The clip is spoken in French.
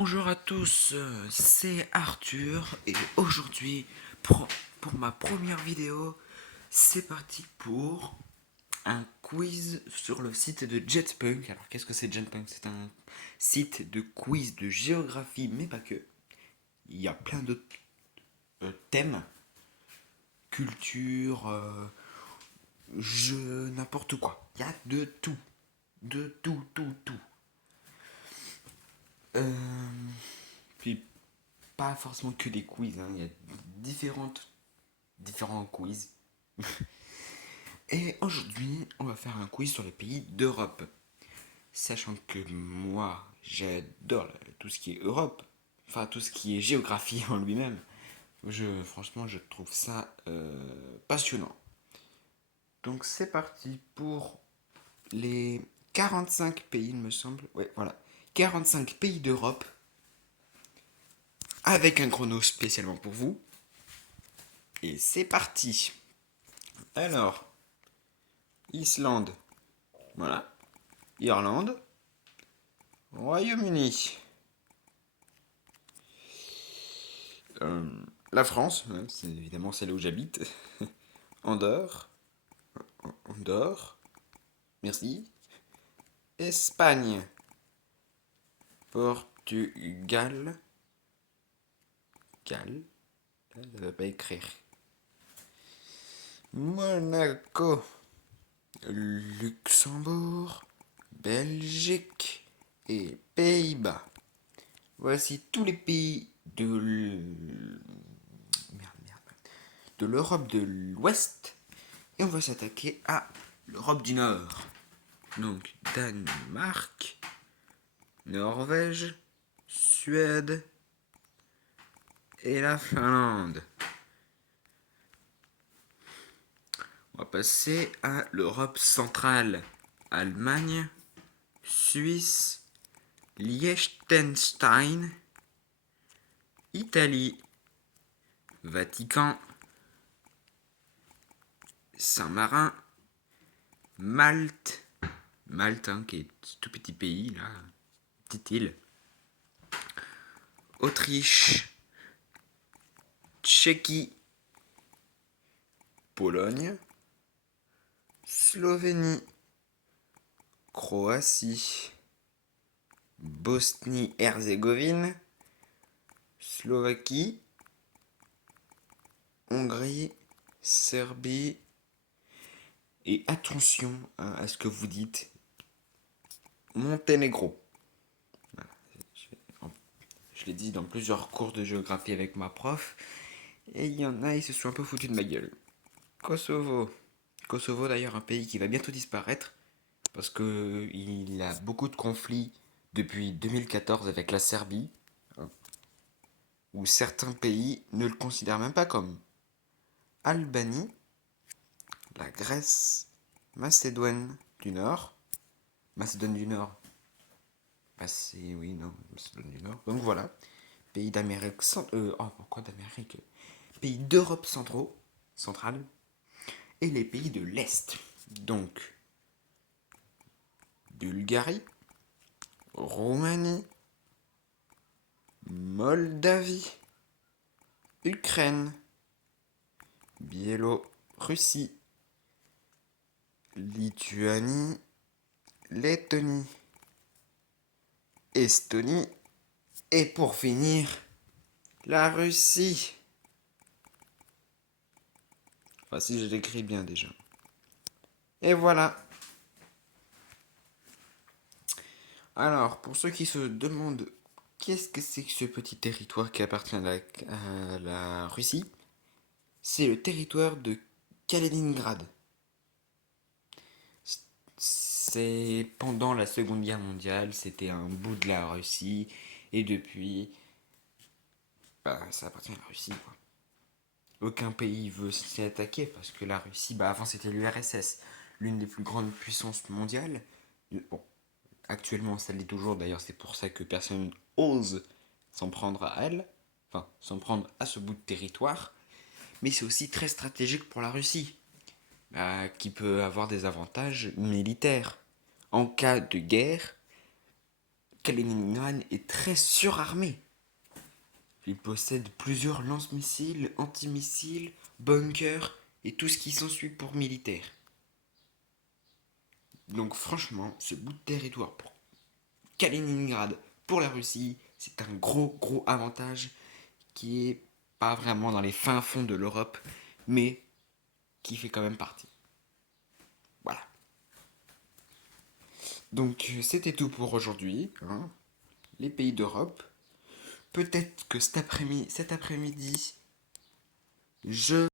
Bonjour à tous, c'est Arthur et aujourd'hui pour ma première vidéo, c'est parti pour un quiz sur le site de Jetpunk. Alors qu'est-ce que c'est Jetpunk? C'est un site de quiz de géographie, mais pas que. Il y a plein d'autres thèmes, culture, jeux, n'importe quoi. Il y a de tout, tout. Euh, Puis pas forcément que des quiz, hein. Il y a différents quiz. Et aujourd'hui, on va faire un quiz sur les pays d'Europe. Sachant que moi, j'adore tout ce qui est Europe, enfin tout ce qui est géographie en lui-même. Franchement, je trouve ça passionnant. Donc c'est parti pour les 45 pays, il me semble. Ouais, voilà. 45 pays d'Europe, avec un chrono spécialement pour vous. Et c'est parti. Alors, Islande, voilà. Irlande, Royaume-Uni, euh, la France, hein, c'est évidemment celle où j'habite. Andorre, Andorre, merci. Espagne, Portugal, Gal, ça ne va pas écrire. Monaco, Luxembourg, Belgique et Pays-Bas. Voici tous les pays de l'Europe de l'Ouest. Et on va s'attaquer à l'Europe du Nord. Donc Danemark, Norvège, Suède et la Finlande. On va passer à l'Europe centrale. Allemagne, Suisse, Liechtenstein, Italie, Vatican, Saint-Marin, Malte, Malte hein, qui est un tout petit pays là, petite île, Autriche, Tchéquie, Pologne, Slovénie, Croatie, Bosnie-Herzégovine, Slovaquie, Hongrie, Serbie, et attention hein, à ce que vous dites, Monténégro. Voilà. Je l'ai dit dans plusieurs cours de géographie avec ma prof, et il y en a, ils se sont un peu foutus de ma gueule. Kosovo. Kosovo d'ailleurs, un pays qui va bientôt disparaître, parce qu'il a beaucoup de conflits depuis 2014 avec la Serbie, où certains pays ne le considèrent même pas comme. Albanie, la Grèce, Macédoine du Nord. Macédoine du Nord. Bah c'est. Oui, non, Macédoine du Nord. Donc voilà. Pays d'Amérique centrale. Oh, pourquoi d'Amérique? Pays d'Europe centrale. Et les pays de l'Est. Donc, Bulgarie, Roumanie, Moldavie, Ukraine, Biélorussie, Lituanie, Lettonie, Estonie et pour finir, la Russie. Enfin, si je l'écris bien déjà. Et voilà. Alors, pour ceux qui se demandent qu'est-ce que c'est que ce petit territoire qui appartient à la Russie, c'est le territoire de Kaliningrad. C'est pendant la Seconde Guerre mondiale, c'était un bout de la Russie, et depuis, bah, ça appartient à la Russie, quoi. Aucun pays veut s'y attaquer parce que la Russie, bah, avant c'était l'URSS, l'une des plus grandes puissances mondiales. Bon, actuellement ça l'est toujours, d'ailleurs c'est pour ça que personne ose s'en prendre à elle, enfin s'en prendre à ce bout de territoire. Mais c'est aussi très stratégique pour la Russie, qui peut avoir des avantages militaires. En cas de guerre, Kaliningrad est très surarmé. Il possède plusieurs lance-missiles, antimissiles, bunkers et tout ce qui s'ensuit pour militaire. Donc franchement, ce bout de territoire pour Kaliningrad, pour la Russie, c'est un gros avantage qui est pas vraiment dans les fins fonds de l'Europe, mais qui fait quand même partie. Voilà. Donc c'était tout pour aujourd'hui, hein. Les pays d'Europe. Peut-être que cet après-midi, je